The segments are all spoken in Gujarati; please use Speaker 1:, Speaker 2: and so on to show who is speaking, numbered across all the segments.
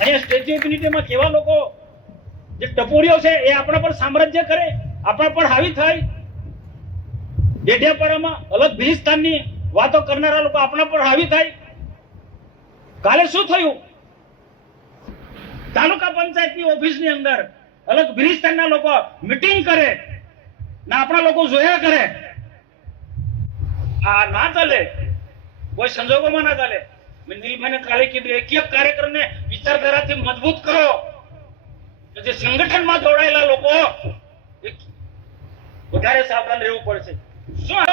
Speaker 1: અહીંયા સ્ટેચ્યુ ઓફ યુનિટીમાં કેવા લોકો જે ટપોરીઓ છે એ આપણા પર સામ્રાજ્ય કરે, આપણા પર હાવી થાય. ડેડિયાપાડામાં અલગ ભિલિસ્તાનની વાતો કરનારા લોકો આપણા પર હાવી થાય. કાલે શું થયું? તાલુકા પંચાયતની ઓફિસની અંદર અલગ ભિલિસ્તાનના લોકો મીટિંગ કરે ને આપણા લોકો જોયા કરે. આ ના ચાલે. કોઈ સંજોગોમાં ના ચાલે. મેં કાલે કીધું એક કાર્યક્રમને વિચારધારાથી મજબૂત કરો. જે સંગઠનમાં જોડાયેલા લોકો વધારે સાવધાન રહેવું પડશે. શું?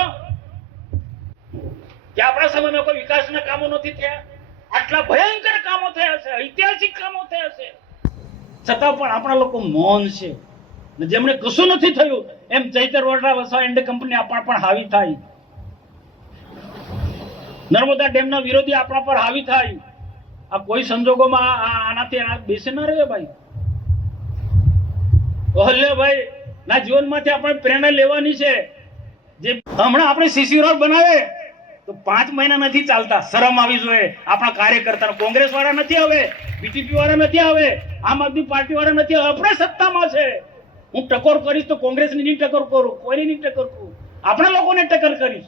Speaker 1: કે આપણા સમયમાં કોઈ વિકાસના કામો નથી થયા? આટલા ભયંકર કામો થયા છે, ઐતિહાસિક કામો થયા છે. છતાં પણ આપણા લોકો મૌન છે. ને જેમણે કશું નથી થયું, એમ ચૈતર વડરા વસવા એન્ડ કંપની આપણા પણ હાવી થાય. નર્મદા ડેમના વિરોધી આપણા પર હાવી થાય. આ કોઈ સંજોગોમાં આનાથી બેસે ના રહે ભાઈ. ભાઈ, ના જીવનમાંથી આપણે પ્રેરણા લેવાની છે. જે હમણાં આપણે સીસી રોડ બનાવે, તો પાંચ મહિના નથી ચાલતા. શરમ આવી જોઈએ. આપણા કાર્યકર્તા કોંગ્રેસ વાળા નથી આવે બીટીપી વાળા નથી આવે, આમ આદમી પાર્ટી વાળા નથી આવે. આપણે સત્તામાં છે. હું ટકોર કરીશ તો કોંગ્રેસની નહીં ટકોર કરું, કોઈની નહીં ટકોર કરું. આપણા લોકોને ટક્કર કરીશ.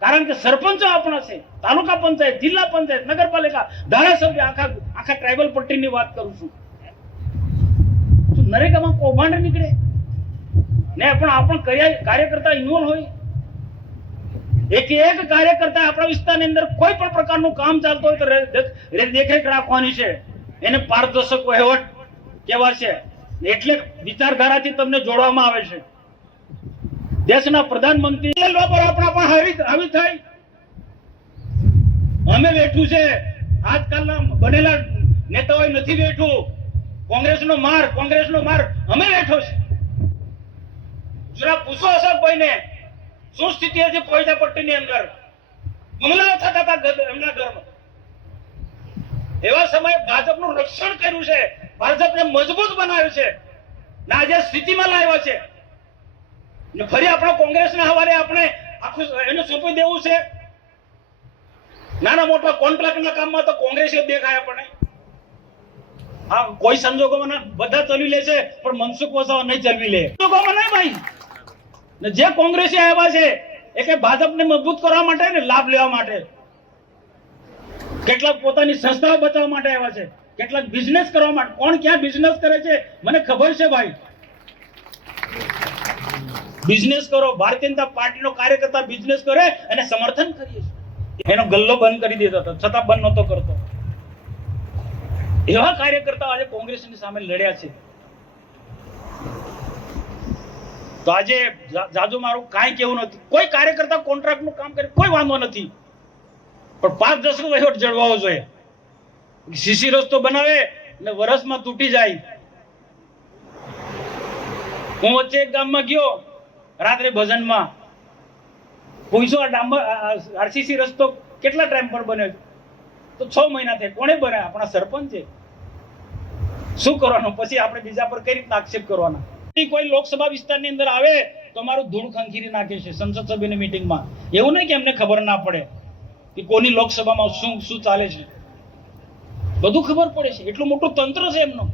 Speaker 1: કારણ કે સરપંચો આપણા છે, તાલુકા પંચાયત, જિલ્લા પંચાયત, નગરપાલિકા, ધારાસભ્ય, આખા આખા ટ્રાઇબલ પટ્ટીની વાત કરું છું. નરેગામાં કૌભાંડ નીકળે? ને પણ આપણ કર્યા, કાર્યકર્તા ઇન્વોલ્વ હોય? એક એક કાર્યકર્તા આપણા વિસ્તારની અંદર કોઈ પણ પ્રકારનું કામ ચાલતું હોય તો દેખરેખ રાખવાની છે. એને પારદર્શક વહીવટ કહેવાશે એટલે વિચારધારાથી તમને જોડવામાં આવે છે. દેશના પ્રધાનમંત્રી એ આપણા પણ હાવી થાય અમે બેઠું છે. આજકાલના બનેલા નેતાઓ નથી બેઠું. કોંગ્રેસનો માર કોંગ્રેસનો માર. અમે બેઠો છે. જરા પૂછો અશોકભાઈને શું સ્થિતિ હતી પોઈજા પટ્ટીની અંદર? હુમલાઓ થતા હતા એમના ઘરમાં. એવા સમયે ભાજપનું રક્ષણ કર્યું છે. ભાજપને મજબૂત બનાવ્યું છે. ને, આજે સ્થિતિમાં લાવ્યા છે. ને ફરી આપણે કોંગ્રેસના હવાલે આપણે આખું એને સોંપી દેવું છે. નાના મોટા કોન્ટ્રાક્ટના કામમાં તો કોંગ્રેસ જ દેખાય આપણને. હા, કોઈ સંજોગોમાં ના, બધા ચલવી લે છે, પણ મનસુખ વસાવા નહીં ચલવી લે. સંજોગોમાં નહીં ભાઈ. ને જે કોંગ્રેસી આવ્યા છે, એ કે ભાજપને મજબૂત કરવા માટે ને લાભ લેવા માટે. કેટલાક પોતાની સંસ્થાઓ બચાવવા માટે આવ્યા છે. કેટલાક બિઝનેસ કરવા માટે. કોણ ક્યાં બિઝનેસ કરે છે, મને ખબર છે ભાઈ. બિઝનેસ કરો, ભારતીય જનતા પાર્ટીનો કાર્યકર્તા બિઝનેસ કરે અને સમર્થન કરીએ એનો ગલ્લો બંધ કરી દેતો હતો, છતાં બંધ નહોતો કરતો. એવા કાર્યકર્તાઓ આજે કોંગ્રેસની સામે લડ્યા છે. તો આજે જાજુ મારું કાંઈ કેવું નથી. કોઈ કાર્યકર્તા કોન્ટ્રાક્ટનું કામ કરે, કોઈ વાંધો નથી. પણ પાંચ દસ વહીવટ જળવાવો જોઈએ. સીસી રસ્તો બનાવે ને વરસમાં તૂટી જાય. હું વચ્ચે એક ગામમાં ગયો. રાત્રે ભજનમાં. આ ડામર આરસીસી રસ્તો કેટલા ટાઈમ પર બને? તો છ મહિના થાય. કોણે બનાવ્યા આપણા સરપંચ. શું કરવાનું? પછી આપણે બીજા પર કઈ રીતના આક્ષેપ કરવાના? કોઈ લોકસભા વિસ્તારની અંદર આવે તો મારું ધૂળ ખંખીરી નાખે છે સંસદ સભ્યની મીટિંગમાં. એવું નહીં કે એમને ખબર ના પડે કે કોની લોકસભામાં શું શું ચાલે છે. બધું ખબર પડે છે. એટલું મોટું તંત્ર છે એમનું.